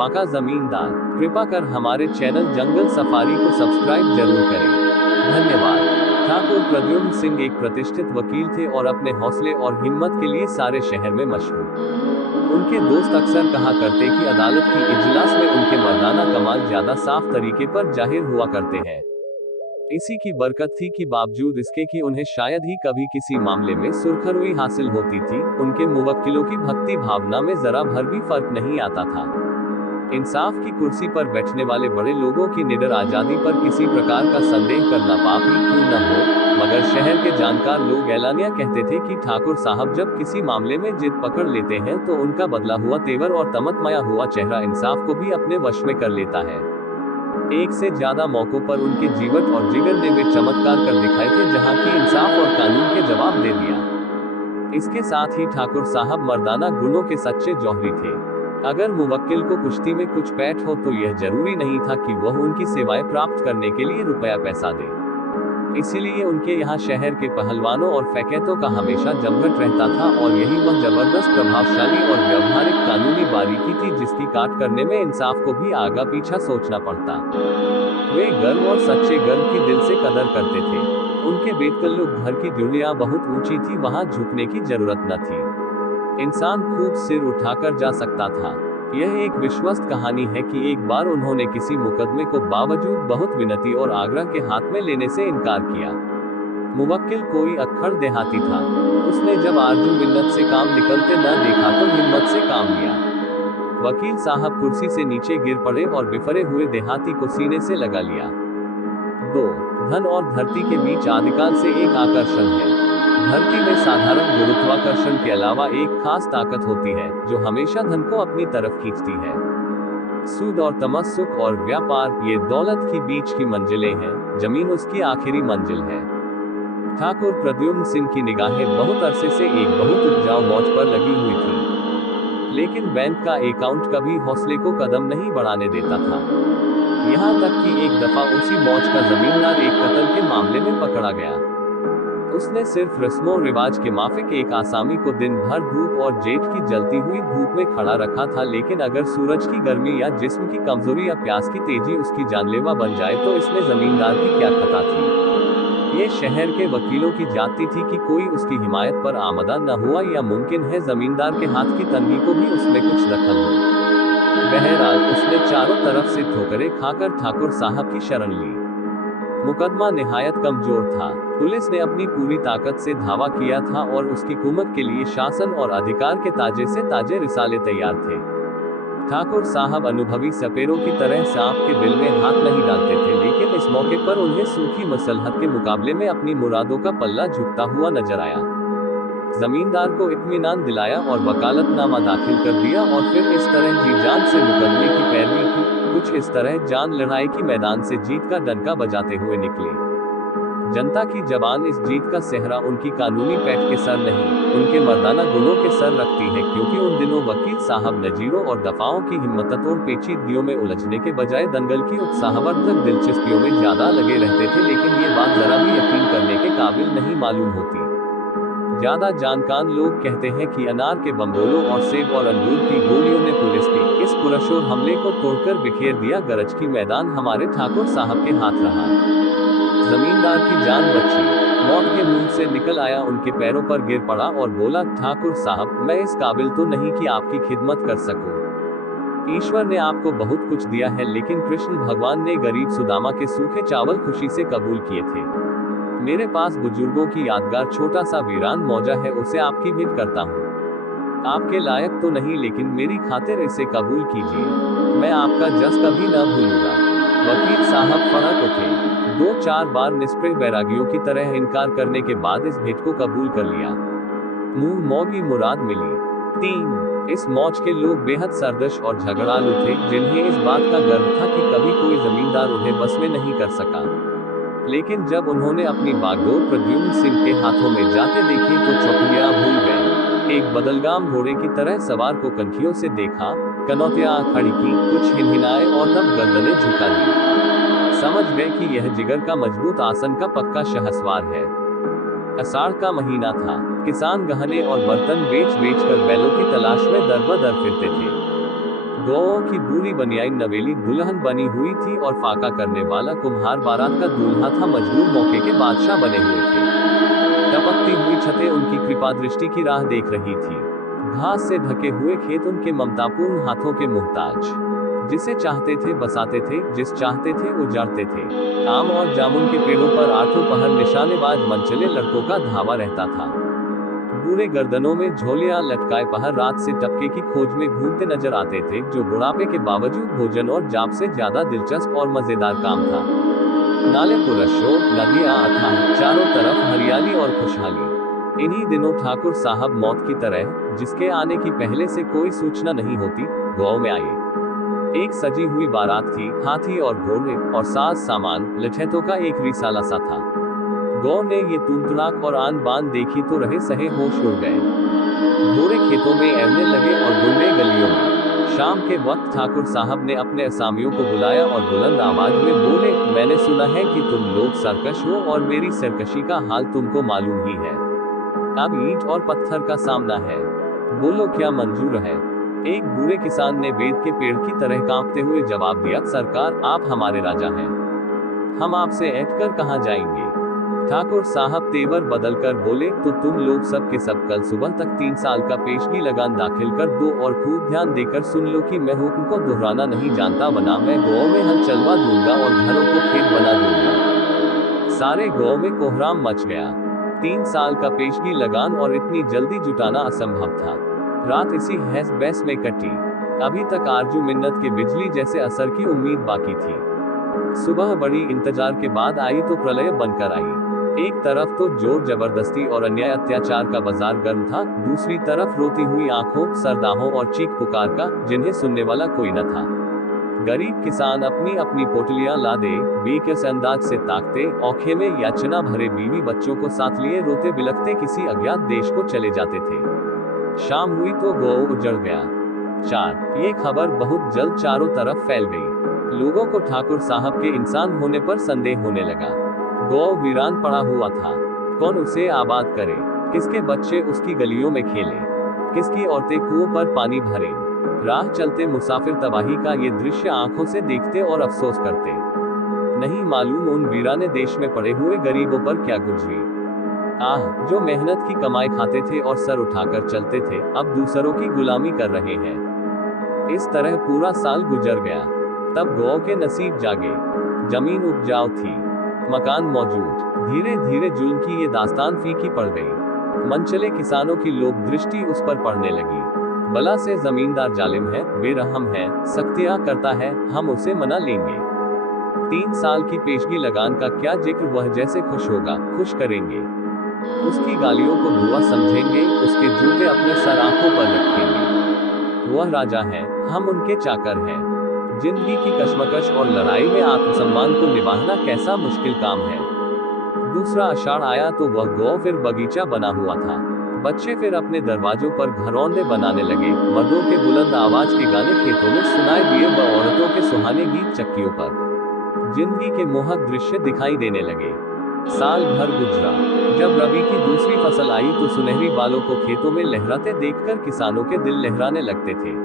बांका जमींदार, कृपा कर हमारे चैनल जंगल सफारी को सब्सक्राइब जरूर करें। धन्यवाद। ठाकुर प्रद्युम्न सिंह एक प्रतिष्ठित वकील थे और अपने हौसले और हिम्मत के लिए सारे शहर में मशहूर। उनके दोस्त अक्सर कहा करते कि अदालत की इजलास में उनके मर्दाना कमाल ज्यादा साफ तरीके पर जाहिर हुआ करते हैं। इसी की बरकत थी कि बावजूद इसके कि उन्हें शायद ही कभी किसी मामले में सुरखरुई हासिल होती थी, उनके मुवक्किलों की भक्ति भावना में जरा भर भी फर्क नहीं आता था। इंसाफ की कुर्सी पर बैठने वाले बड़े लोगों की निडर आजादी पर किसी प्रकार का संदेह करना पाप ही क्यों न हो, मगर शहर के जानकार लोग एलानिया कहते थे कि ठाकुर साहब जब किसी मामले में जिद पकड़ लेते हैं तो उनका बदला हुआ तेवर और तमतमाया हुआ चेहरा इंसाफ को भी अपने वश में कर लेता है। एक से ज्यादा मौकों पर उनके जीवट और जिगर ने वे चमत्कार कर दिखाए थे, जहां की इंसाफ और कानून के जवाब दे दिया। इसके साथ ही ठाकुर साहब मर्दाना गुणों के सच्चे जौहरी थे। अगर मुवक्किल को कुश्ती में कुछ पैठ हो तो यह जरूरी नहीं था कि वह उनकी सेवाएं प्राप्त करने के लिए रुपया पैसा दे। इसीलिए उनके यहाँ शहर के पहलवानों और फैकेतों का हमेशा जमघट रहता था, और यही वह जबरदस्त, प्रभावशाली और व्यवहारिक कानूनी बारीकी थी जिसकी काट करने में इंसाफ को भी आगा पीछा सोचना पड़ता। वे गर्व और सच्चे गर्व की दिल से कदर करते थे। उनके बेतकल्लु घर की दुनिया बहुत ऊंची थी, वहां झुकने की जरूरत न थी। इंसान खूब सिर उठाकर जा सकता था। यह एक विश्वस्त कहानी है कि एक बार उन्होंने किसी मुकदमे को बावजूद बहुत विनती और आग्रह के हाथ में लेने से इनकार किया। मुवक्किल कोई अक्खड़ देहाती था। उसने जब आरजू मिन्नत से काम निकलते न देखा तो हिम्मत से काम लिया। वकील साहब कुर्सी से नीचे गिर पड़े और बिफरे हुए देहाती को सीने से लगा लिया। 2. धन और धरती के बीच आदिकाल से एक आकर्षण है। धरती में साधारण गुरुत्वाकर्षण के अलावा एक खास ताकत होती है जो हमेशा धन को अपनी तरफ खींचती है। सूद और तमस्सुक और व्यापार, ये दौलत की बीच की मंजिलें हैं, जमीन उसकी आखिरी मंजिल है। ठाकुर प्रद्युम्न सिंह की निगाहें बहुत अरसे से एक बहुत उपजाऊ मौज पर लगी हुई थी, लेकिन बैंक का अकाउंट कभी हौसले को कदम नहीं बढ़ाने देता था। यहाँ तक कि एक दफा उसी मौज का जमींदार एक कत्ल के मामले में पकड़ा गया। उसने सिर्फ रस्मों रिवाज के माफिक एक आसामी को दिन भर धूप और जेठ की जलती हुई धूप में खड़ा रखा था, लेकिन अगर सूरज की गर्मी या जिस्म की कमजोरी या प्यास की तेजी उसकी जानलेवा बन जाए तो इसमें जमींदार की क्या खता थी। ये शहर के वकीलों की जाति थी कि कोई उसकी हिमायत पर आमदा न हुआ, या मुमकिन है जमींदार के हाथ की तंगी को भी उसमें कुछ दखल हो। बहरहाल उसने चारों तरफ से ठोकरें खाकर ठाकुर साहब की शरण ली। मुकदमा निहायत कमजोर था। पुलिस ने अपनी पूरी ताकत से धावा किया था और उसकी कुमक के लिए शासन और अधिकार के ताजे से ताजे रिसाले तैयार थे। ठाकुर साहब अनुभवी सपेरों की तरह सांप के बिल में हाथ नहीं डालते थे, लेकिन इस मौके पर उन्हें सूखी मसलहत के मुकाबले में अपनी मुरादों का पल्ला झुकता हुआ नजर आया। जमींदार को इत्मीनान दिलाया और वकालतनामा दाखिल कर दिया, और फिर इस तरह जी जान से मुकदमे की पैरवी की, कुछ इस तरह जान लड़ाई की मैदान से जीत का डंका बजाते हुए निकले। जनता की जबान इस जीत का सेहरा उनकी कानूनी पैठ के सर नहीं, उनके मर्दाना गुणों के सर रखती है, क्योंकि उन दिनों वकील साहब नजीरों और दफाओं की हिम्मतों पेचीदगियों में उलझने के बजाय दंगल की उत्साहवर्धक दिलचस्पियों में ज्यादा लगे रहते थे। लेकिन ये बात जरा भी यकीन करने के काबिल नहीं मालूम होती। ज्यादा जानकार लोग कहते हैं कि अनार के बम्बोलों और सेब और अंगूर की गोलियों ने पुलिस के इस पुरशोर हमले को तोड़कर बिखेर दिया। गरज की मैदान हमारे ठाकुर साहब के हाथ रहा। जमींदार की जान बची। मौत के मुंह से निकल आया, उनके पैरों पर गिर पड़ा और बोला, ठाकुर साहब, मैं इस काबिल तो नहीं कि आपकी खिदमत कर सकूं। ईश्वर ने आपको बहुत कुछ दिया है, लेकिन कृष्ण भगवान ने गरीब सुदामा के सूखे चावल खुशी से कबूल किए थे। मेरे पास बुजुर्गों की यादगार छोटा सा वीरान मौजा है, उसे आपकी भेंट करता हूँ। आपके लायक तो नहीं, लेकिन मेरी खातिर इसे कबूल कीजिए। मैं आपका जस कभी न भूलूंगा। वकील साहब फड़क उठे। 2-4 बार निष्प्रिय बैरागियों की तरह इनकार करने के बाद इस भेंट को कबूल कर लिया। मुंह मौगी मुराद मिली। 3. इस मौज के लोग बेहद सरदश और झगड़ालू थे, जिन्हें इस बात का गर्व था कि कभी कोई जमींदार उन्हें बस में नहीं कर सका। लेकिन जब उन्होंने अपनी बागडोर प्रद्युम्न सिंह के हाथों में जाते देखी तो चौकिया भूल गए। एक बदलगाम घोड़े की तरह सवार को कनखियों से देखा, कनौतियां खड़ी की, कुछ हिनहिनाए और तब गर्दनें झुका दी। समझ गए कि यह जिगर का मजबूत आसन का पक्का शहसवार है। आषाढ़ का महीना था। किसान गहने और बर्तन बेच बेच कर बैलों की तलाश में दर बदर फिरते थे। गौओं की बूढ़ी बनियाइन नवेली दुल्हन बनी हुई थी और फाका करने वाला कुम्हार बारात का दूल्हा था। मजदूर मौके के बादशाह बने हुए थे। टपकती हुई छतें उनकी कृपा दृष्टि की राह देख रही थी। घास से ढके हुए खेत उनके ममतापूर्ण हाथों के मुहताज। जिसे चाहते थे बसाते थे, जिस चाहते थे उजाड़ते थे। आम और जामुन के पेड़ों पर आठों पहर निशानेबाज मनचले लड़कों का धावा रहता था। बूढ़े गर्दनों में झोलियां लटकाए पहर रात से टपके की खोज में घूमते नजर आते थे, जो बुढ़ापे के बावजूद भोजन और जाप से ज्यादा दिलचस्प और मजेदार काम था। नाले पुरशोर, नदियां अथाह, चारों तरफ हरियाली और खुशहाली। इन्हीं दिनों ठाकुर साहब मौत की तरह, जिसके आने की पहले से कोई सूचना नहीं होती, गांव में आए। एक सजी हुई बारात थी, हाथी और घोड़े और साज सामान लठैतों का एक रिसाला सा था। गांव ने ये तूतड़ाक और आन बान देखी तो रहे सहे होश उड़ गए। घोड़े खेतों में ऐरने लगे और गुंडे गलियों में। शाम के वक्त ठाकुर साहब ने अपने असामियों को बुलाया और बुलंद आवाज में बोले, मैंने सुना है कि तुम लोग सरकश हो और मेरी सरकशी का हाल तुमको मालूम ही है। अब ईंट और पत्थर का सामना है, बोलो क्या मंजूर है। एक बूढ़े किसान ने वेद के पेड़ की तरह कांपते हुए जवाब दिया, सरकार आप हमारे राजा हैं, हम आपसे ऐंठकर कहाँ जाएंगे। ठाकुर साहब तेवर बदलकर बोले, तो तुम लोग सब के सब कल सुबह तक 3 साल का पेशगी लगान दाखिल कर दो और खूब ध्यान देकर सुन लो कि मैं हुक्म को दोहराना नहीं जानता, वरना मैं गांव में हल चलवा दूंगा और घरों को खेत बना दूंगा। सारे गांव में कोहराम मच गया। 3 साल का पेशगी लगान और इतनी जल्दी जुटाना असंभव था। रात इसी हैस बैस में कटी। अभी तक आरजू मिन्नत के बिजली जैसे असर की उम्मीद बाकी थी। सुबह बड़ी इंतजार के बाद आई तो प्रलय बनकर आई। एक तरफ तो जोर जबरदस्ती और अन्याय अत्याचार का बाजार गर्म था, दूसरी तरफ रोती हुई आंखों, सरदाहों और चीख पुकार का, जिन्हें सुनने वाला कोई न था। गरीब किसान अपनी अपनी पोटलियां लादे बेकस अंदाज से ताकते, औखे में याचना भरे बीवी बच्चों को साथ लिए रोते बिलखते किसी अज्ञात देश को चले जाते थे। शाम हुई तो गांव उजड़ गया। 4 ये खबर बहुत जल्द चारों तरफ फैल गई। लोगों को ठाकुर साहब के इंसान होने पर संदेह होने लगा। गांव वीरान पड़ा हुआ था, कौन उसे आबाद करे, किसके बच्चे उसकी गलियों में खेलें, किसकी औरतें कुओं पर पानी भरें। राह चलते मुसाफिर तबाही का ये दृश्य आंखों से देखते और अफसोस करते। नहीं मालूम उन वीराने देश में पड़े हुए गरीबों पर क्या गुजरी। आह, जो मेहनत की कमाई खाते थे और सर उठाकर चलते थे, अब दूसरों की गुलामी कर रहे हैं। इस तरह पूरा साल गुजर गया। तब गांव के नसीब जागे। जमीन उपजाऊ थी, मकान मौजूद। धीरे धीरे जुल्म की ये दास्तान फीकी पड़ गई। मनचले किसानों की लोक दृष्टि उस पर पड़ने लगी। बला से जमींदार जालिम है, बेरहम है, सख्तियां करता है, हम उसे मना लेंगे। 3 साल की पेशगी लगान का क्या जिक्र, वह जैसे खुश होगा खुश करेंगे। उसकी गालियों को दुआ समझेंगे, उसके जूते अपने सर आंखों पर रखेंगे। वह राजा है, हम उनके चाकर हैं। जिंदगी की कश्मकश और लड़ाई में आत्मसम्मान को निभाना कैसा मुश्किल काम है। दूसरा आषाढ़ आया तो वह गांव फिर बगीचा बना हुआ था। बच्चे फिर अपने दरवाजों पर घरौंदे बनाने लगे। मर्दों के बुलंद आवाज के गाने खेतों में सुनाई दिए व औरतों के सुहाने गीत चक्कियों पर। जिंदगी के मोहक दृश्य दिखाई देने लगे। साल भर गुजरा। जब रबी की दूसरी फसल आई तो सुनहरी बालों को खेतों में लहराते देखकर किसानों के दिल लहराने लगते थे।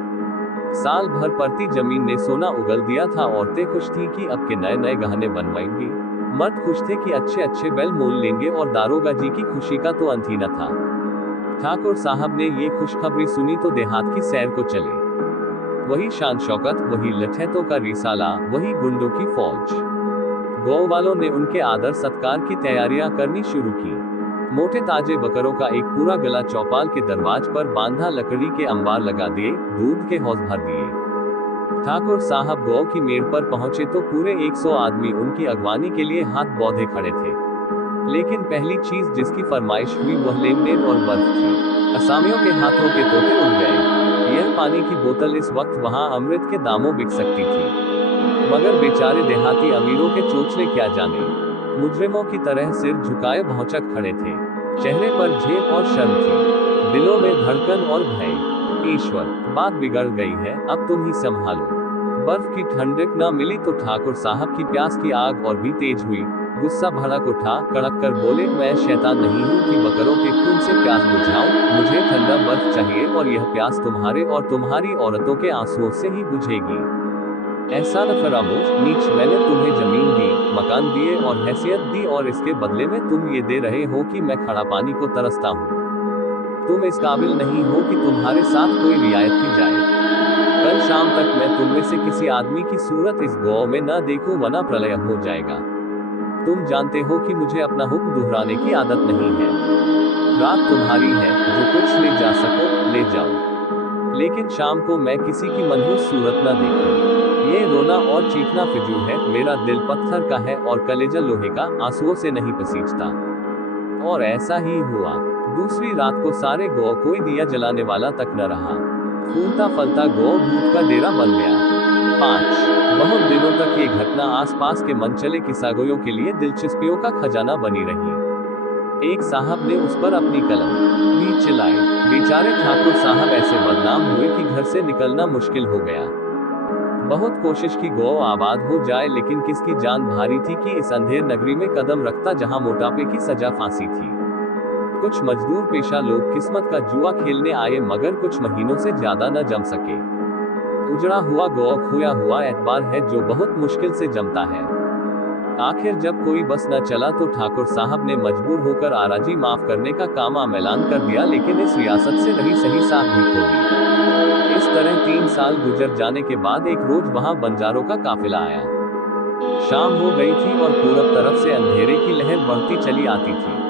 साल भर परती जमीन ने सोना उगल दिया था। औरतें खुश थीं कि अब के नए नए गहने बनवाएंगी। मर्द खुश थे कि अच्छे अच्छे बैल मोल लेंगे और दारोगा जी की खुशी का तो अंत ही न था। ठाकुर साहब ने ये खुशखबरी सुनी तो देहात की सैर को चले। वही शान शौकत, वही लठैतों का रिसाला, वही गुंडों की फौज। गांव वालों ने उनके आदर सत्कार की तैयारियां करनी शुरू की। मोटे ताजे बकरों का एक पूरा गला चौपाल के दरवाज पर बांधा, लकड़ी के अंबार लगा दिए, दूध के हौज भर दिए। ठाकुर साहब गांव की मेड़ पर पहुंचे तो पूरे 100 आदमी उनकी अगवानी के लिए हाथ बौधे खड़े थे। लेकिन पहली चीज जिसकी फरमाइश हुई वह लेमनेम और बर्फ थी। असामियों के हाथों के तोते उड़ गए। यह पानी की बोतल इस वक्त वहां अमृत के दामों बिक सकती थी, मगर बेचारे देहाती अमीरों के चोचले क्या जाने। मुजरिमों की तरह सिर झुकाए भौचक खड़े थे। चेहरे पर झेप और शर्म थी, दिलों में धड़कन और भय। ईश्वर, बात बिगड़ गई है, अब तुम ही संभालो। बर्फ की ठंडक न मिली तो ठाकुर साहब की प्यास की आग और भी तेज हुई। गुस्सा भड़क उठा, कड़क कर बोले, मैं शैतान नहीं हूँ कि बकरों के खून से प्यास बुझाऊं। मुझे ठंडा बर्फ चाहिए और यह प्यास तुम्हारे और तुम्हारी औरतों के आंसुओं से ही बुझेगी। ऐसा न फरामोश, नीच, मैंने तुम्हें जमीन दी, मकान दिए और हैसियत दी और इसके बदले में तुम ये दे रहे हो कि मैं खड़ा पानी को तरसता हूँ। तुम इस काबिल नहीं हो कि तुम्हारे साथ कोई रियायत की जाए। कल शाम तक मैं तुम में से किसी आदमी की सूरत इस गांव में न देखूं वरना प्रलय हो जाएगा। तुम जानते हो कि मुझे अपना हुक्म दोहराने की आदत नहीं है। रात तुम्हारी है, जो कुछ ले जा सको ले जाओ, लेकिन शाम को मैं किसी की मनहूस सूरत न देखूं। ये रोना और चीखना फिजूल है। मेरा दिल पत्थर का है और कलेजा लोहे का, आंसुओं से नहीं पसीजता। और ऐसा ही हुआ। दूसरी रात को सारे गांव कोई दिया जलाने वाला तक न रहा। फूलता फलता गांव भूत का डेरा बन गया। 5 बहुत दिनों तक ये घटना आसपास के मनचले किस्सागोइयों के लिए दिलचस्पियों का खजाना बनी रही। एक साहब ने उस पर अपनी कलम भी चलाई। बेचारे ठाकुर साहब ऐसे बदनाम हुए कि घर से निकलना मुश्किल हो गया। बहुत कोशिश की गांव आबाद हो जाए, लेकिन किसकी जान भारी थी कि इस अंधेर नगरी में कदम रखता जहां मोटापे की सजा फांसी थी। कुछ मजदूर पेशा लोग किस्मत का जुआ खेलने आए, मगर कुछ महीनों से ज्यादा न जम सके। उजड़ा हुआ गांव खोया हुआ एतबार है जो बहुत मुश्किल से जमता है। आखिर जब कोई बस न चला तो ठाकुर साहब ने मजबूर होकर आराजी माफ करने का काम ऐलान कर दिया, लेकिन इस रियासत से रही सही साथ भी खो दी। इस तरह 3 साल गुजर जाने के बाद एक रोज वहां बंजारों का काफिला आया। शाम हो गई थी और पूरब तरफ से अंधेरे की लहर बढ़ती चली आती थी।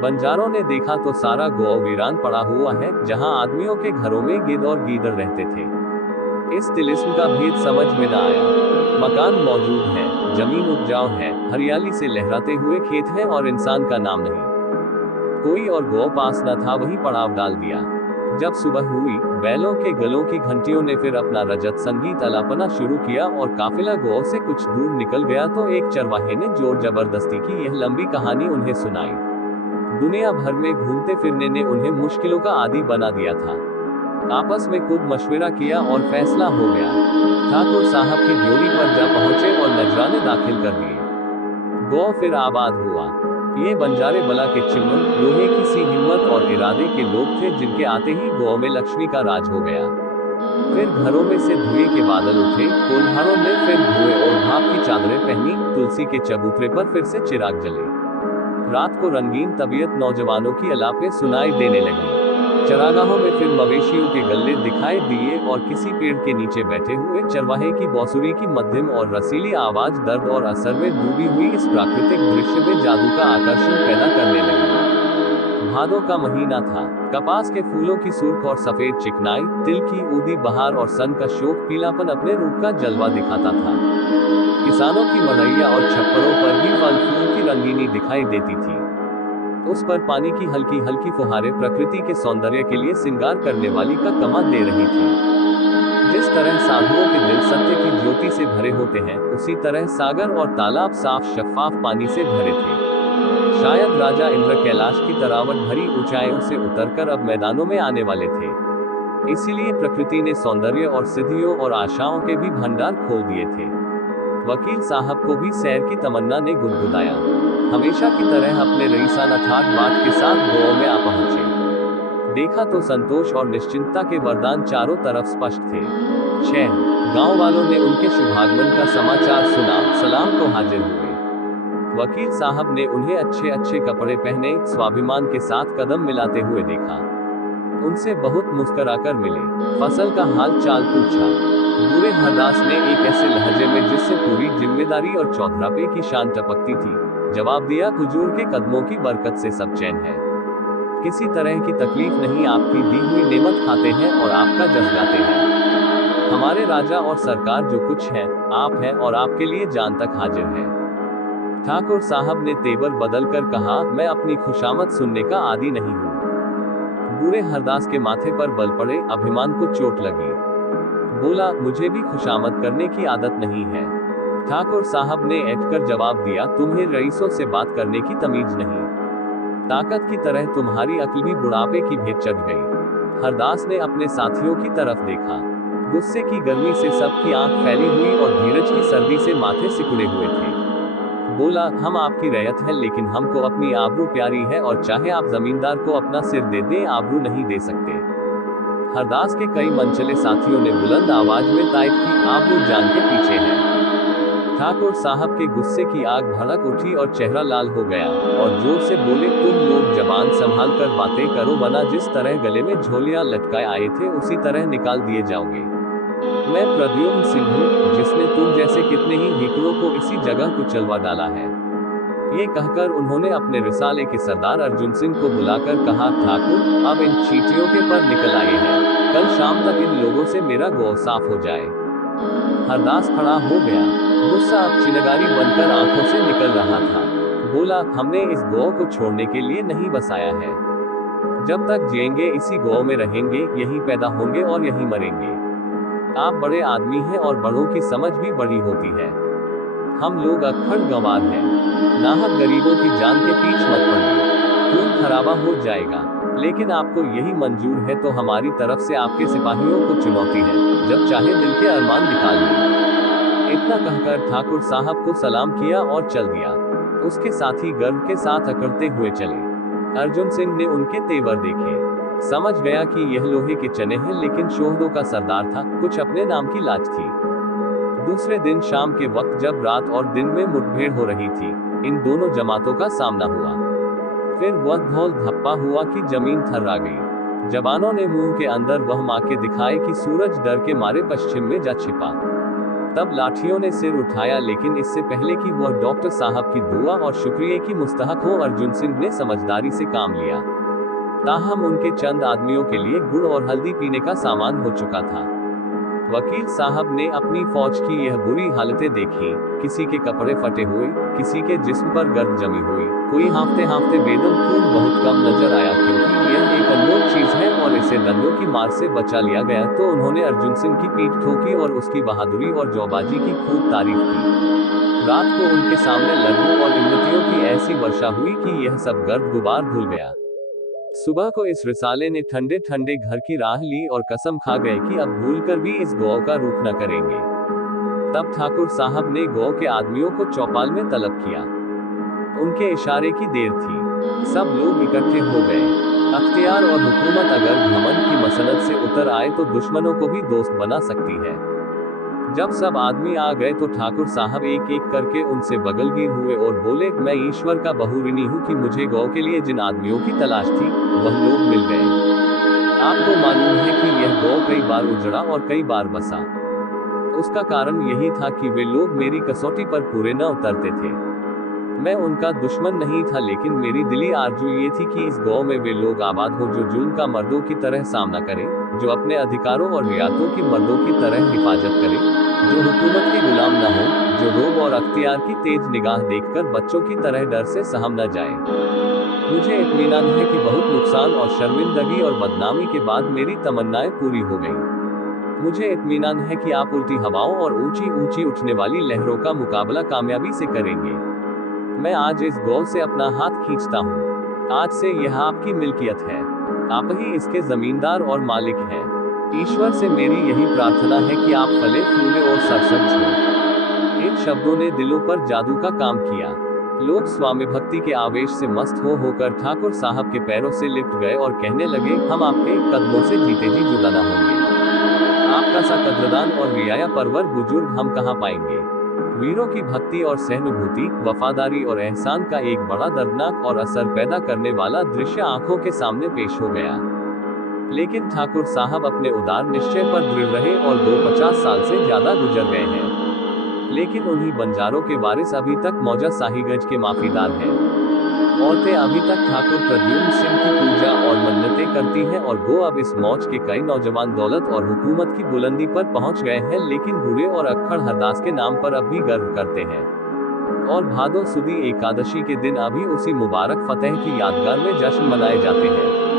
बंजारों ने देखा तो सारा गांव वीरान पड़ा हुआ है, जहां आदमियों के घरों में गिद्ध और गीदड़ रहते थे। इस तिलिस्म का भेद समझ में न आया। मकान मौजूद है, जमीन उपजाऊ है, हरियाली से लहराते हुए खेत हैं और इंसान का नाम नहीं। कोई और गांव पास न था, वहीं पड़ाव डाल दिया। जब सुबह हुई, बैलों के गलों की घंटियों ने फिर अपना रजत संगीत अलापना शुरू किया और काफिला गांव से कुछ दूर निकल गया तो एक चरवाहे ने जोर जबरदस्ती की यह लंबी कहानी उन्हें सुनाई। दुनिया भर में घूमते फिरने ने उन्हें मुश्किलों का आदी बना दिया था। आपस में खुद मशवरा किया और फैसला हो गया। ठाकुर साहब की ड्योरी पर जा पहुंचे और नजराने दाखिल कर दिए। गांव फिर आबाद हुआ। ये बंजारे बला के चिमन, लोहे की सी हिम्मत और इरादे के लोग थे, जिनके आते ही गांव में लक्ष्मी का राज हो गया। फिर घरों में से धुएं के बादल उठे, कोल्हारों ने फिर धुएं और भाप की चादरें पहनी, तुलसी के चबूतरे पर फिर से चिराग जले। रात को रंगीन तबीयत नौजवानों की अलापें सुनाई देने लगी। चरागाहों में फिर मवेशियों के गल्ले दिखाई दिए और किसी पेड़ के नीचे बैठे हुए चरवाहे की बांसुरी की मध्यम और रसीली आवाज दर्द और असर में डूबी हुई इस प्राकृतिक दृश्य में जादू का आकर्षण पैदा करने लगी। भादों का महीना था। कपास के फूलों की सुर्ख और सफेद चिकनाई, तिल की ऊदी बहार और सन का शोक पीलापन अपने रूप का जलवा दिखाता था। किसानों की मड़ैया और छप्परों पर भी फल फूल की रंगीनी दिखाई देती थी। उस पर पानी की हल्की हल्की फुहारें प्रकृति के सौंदर्य के लिए श्रृंगार करने वाली का कमा दे रही थी। जिस तरह साधुओं के दिल सत्य की ज्योति से भरे होते हैं, उसी तरह सागर और तालाब साफ शफाफ पानी से भरे थे। शायद राजा इंद्र कैलाश की तरावट भरी ऊंचाइयों से उतरकर अब मैदानों में आने वाले थे। इसीलिए प्रकृति ने सौंदर्य और सिद्धियों और आशाओं के भी भंडार खोल दिए थे। वकील साहब को भी सैर की तमन्ना ने गुदगुदाया। हमेशा की तरह अपने रईसाना ठाट बाट के साथ गांव में आ पहुंचे। देखा तो संतोष और निश्चिंतता के वरदान चारों तरफ स्पष्ट थे। 6 गांव वालों ने उनके शुभागमन का समाचार सुना, सलाम को हाजिर हुए। वकील साहब ने उन्हें अच्छे अच्छे कपड़े पहने स्वाभिमान के साथ कदम मिलाते हुए देखा। उनसे बहुत मुस्कुराकर मिले, फसल का हाल चाल पूछा। बूढ़े हरदास ने एक ऐसे लहजे में जिससे पूरी जिम्मेदारी और चौधरापे की शान टपकती थी, जवाब दिया, हुजूर के कदमों की बरकत से सब चैन है। किसी तरह की तकलीफ नहीं, आपकी दी हुई नेमत खाते हैं और आपका जस गाते हैं। हमारे राजा और सरकार जो कुछ है, आप हैं और आपके लिए जान तक हाजिर है। ठाकुर साहब ने तेवर बदल कर कहा, मैं अपनी खुशामद सुनने का आदी नहीं हूँ। बूढ़े हरदास के माथे पर बल पड़े, अभिमान को चोट लगी। बोला, मुझे भी खुशामद करने की आदत नहीं है। ठाकुर साहब ने ऐंठकर जवाब दिया, तुम्हें रईसों से बात करने की तमीज नहीं। ताकत की तरह तुम्हारी अक्ल भी बुढ़ापे की भेंट चढ़ गई। हरदास ने अपने साथियों की तरफ देखा। गुस्से की गर्मी से सबकी आंख फैली हुई और धीरज की सर्दी से माथे सिकुड़े हुए थे। बोला, हम आपकी रैयत हैं, लेकिन हमको अपनी आबरू प्यारी है और चाहे आप जमींदार को अपना सिर दे दें, आबरू नहीं दे सकते। हरदास के कई मनचले साथियों ने बुलंद आवाज में तायद की, आबरू जान के पीछे है। ठाकुर साहब के गुस्से की आग भड़क उठी और चेहरा लाल हो गया और जोर से बोले, तुम लोग जबान संभाल कर बातें करो, वरना जिस तरह गले में झोलियां लटकाए आए थे उसी तरह निकाल दिए जाओगे। मैं प्रद्युम्न सिंह हूँ, जिसने तुम जैसे कितने ही हिकड़ों को इसी जगह कुचलवा डाला है। ये कहकर उन्होंने अपने रिसाले के सरदार अर्जुन सिंह को बुलाकर कहा, ठाकुर, अब इन चींटियों के पर निकल आए हैं, कल शाम तक इन लोगों से मेरा गौ साफ हो जाए। हरदास खड़ा हो गया, गुस्सा अब चिनगारी बनकर आंखों से निकल रहा था। बोला, हमने इस गौ को छोड़ने के लिए नहीं बसाया है। जब तक जिएंगे इसी गौ में रहेंगे, यहीं पैदा होंगे और यहीं मरेंगे। आप बड़े आदमी हैं और बड़ों की समझ भी बड़ी होती है। हम लोग अक्खड़ गंवार हैं। नाहक गरीबों की जान के पीछ मत पड़िए, खून खराबा हो जाएगा। लेकिन आपको यही मंजूर है तो हमारी तरफ से आपके सिपाहियों को चुनौती है, जब चाहे दिल के अरमान निकाल लें। इतना कहकर ठाकुर साहब को सलाम किया और चल दिया। उसके साथी गर्व के साथ अकड़ते हुए चले। अर्जुन सिंह ने उनके तेवर देखे, समझ गया कि यह लोहे के चने हैं, लेकिन शोहदों का सरदार था, कुछ अपने नाम की लाज थी। दूसरे दिन शाम के वक्त जब रात और दिन में मुठभेड़ हो रही थी, इन दोनों जमातों का सामना हुआ। फिर वह धौल धप्पा हुआ कि जमीन थर्रा गई। जवानों ने मुंह के अंदर वह माके दिखाए कि सूरज डर के मारे पश्चिम में जा छिपा। तब लाठियों ने सिर उठाया, लेकिन इससे पहले कि वह डॉक्टर साहब की दुआ और शुक्रिया की मुस्तहक हो, अर्जुन सिंह ने समझदारी से काम लिया। ताहम उनके चंद आदमियों के लिए गुड़ और हल्दी पीने का सामान हो चुका था। वकील साहब ने अपनी फौज की यह बुरी हालतें देखी, किसी के कपड़े फटे हुए, किसी के जिस्म पर गर्द जमी हुई, कोई हांफते हांफते बेदम खून बहुत कम नजर आया, क्योंकि यह एक अनमोल चीज है और इसे दंडों की मार से बचा लिया गया। तो उन्होंने अर्जुन सिंह की पीठ ठोकी और उसकी बहादुरी और जौबाजी की खूब तारीफ की। रात को उनके सामने लड्डू और इमरतियों की ऐसी वर्षा हुई कि यह सब गर्द गुबार धुल गया। सुबह को इस रिसाले ने ठंडे ठंडे घर की राह ली और कसम खा गए कि अब भूलकर भी इस गौ का रूप न करेंगे। तब ठाकुर साहब ने गौ के आदमियों को चौपाल में तलब किया। उनके इशारे की देर थी, सब लोग इकट्ठे हो गए। अख्तियार और हुकूमत अगर घमंड की मसनत से उतर आए तो दुश्मनों को भी दोस्त बना सकती है। जब सब आदमी आ गए तो ठाकुर साहब एक एक करके उनसे बगलगीर हुए और बोले, मैं ईश्वर का बहुऋणी हूँ कि मुझे गौ के लिए जिन आदमियों की तलाश थी वह लोग मिल गए। आपको मालूम है कि यह गौ कई बार उजड़ा और कई बार बसा। उसका कारण यही था कि वे लोग मेरी कसौटी पर पूरे न उतरते थे। मैं उनका दुश्मन नहीं था, लेकिन मेरी दिली आरजू ये थी कि इस गौ में वे लोग आबाद हो जो जुल्म का मर्दों की तरह सामना करें, जो अपने अधिकारों और रियातों की मर्दों की तरह हिफाजत करें, जो हुकूमत के गुलाम न हो, जो रोब और अख्तियार की तेज निगाह देखकर बच्चों की तरह डर से सहम न जाए। मुझे इत्मीनान है कि बहुत नुकसान और शर्मिंदगी और बदनामी के बाद मेरी तमन्नाएं पूरी हो गईं। मुझे इत्मीनान है कि आप उल्टी हवाओं और ऊंची ऊंची उठने वाली लहरों का मुकाबला कामयाबी से करेंगे। मैं आज इस गौ से अपना हाथ खींचता हूँ। आज से यह आपकी मिल्कियत है, आप ही इसके जमींदार और मालिक हैं। ईश्वर से मेरी यही प्रार्थना है कि आप फले फूले और सरसब्ज हों। इन शब्दों ने दिलों पर जादू का काम किया। लोग स्वामी भक्ति के आवेश से मस्त होकर ठाकुर साहब के पैरों से लिपट गए और कहने लगे, हम आपके कदमों से जीते जी जुदा न होंगे। आपका सा कद्रदान और रियाया परवर बुजुर्ग हम कहाँ पाएंगे। वीरों की भक्ति और सहानुभूति, वफादारी और एहसान का एक बड़ा दर्दनाक और असर पैदा करने वाला दृश्य आंखों के सामने पेश हो गया। लेकिन ठाकुर साहब अपने उदार निश्चय पर दृढ़ रहे और 50 साल से ज्यादा गुजर गए हैं। लेकिन उन्हीं बंजारों के वारिस अभी तक मौजा साहिगंज के माफीदार हैं। औरतें अभी तक ठाकुर प्रद्युम्न सिंह की पूजा और मन्नतें करती हैं और गो अब इस मौज के कई नौजवान दौलत और हुकूमत की बुलंदी पर पहुंच गए हैं, लेकिन बूढ़े और अक्खड़ हरदास के नाम पर अब भी गर्व करते हैं। और भादो सुदी एकादशी के दिन अभी उसी मुबारक फतेह की यादगार में जश्न मनाए जाते हैं।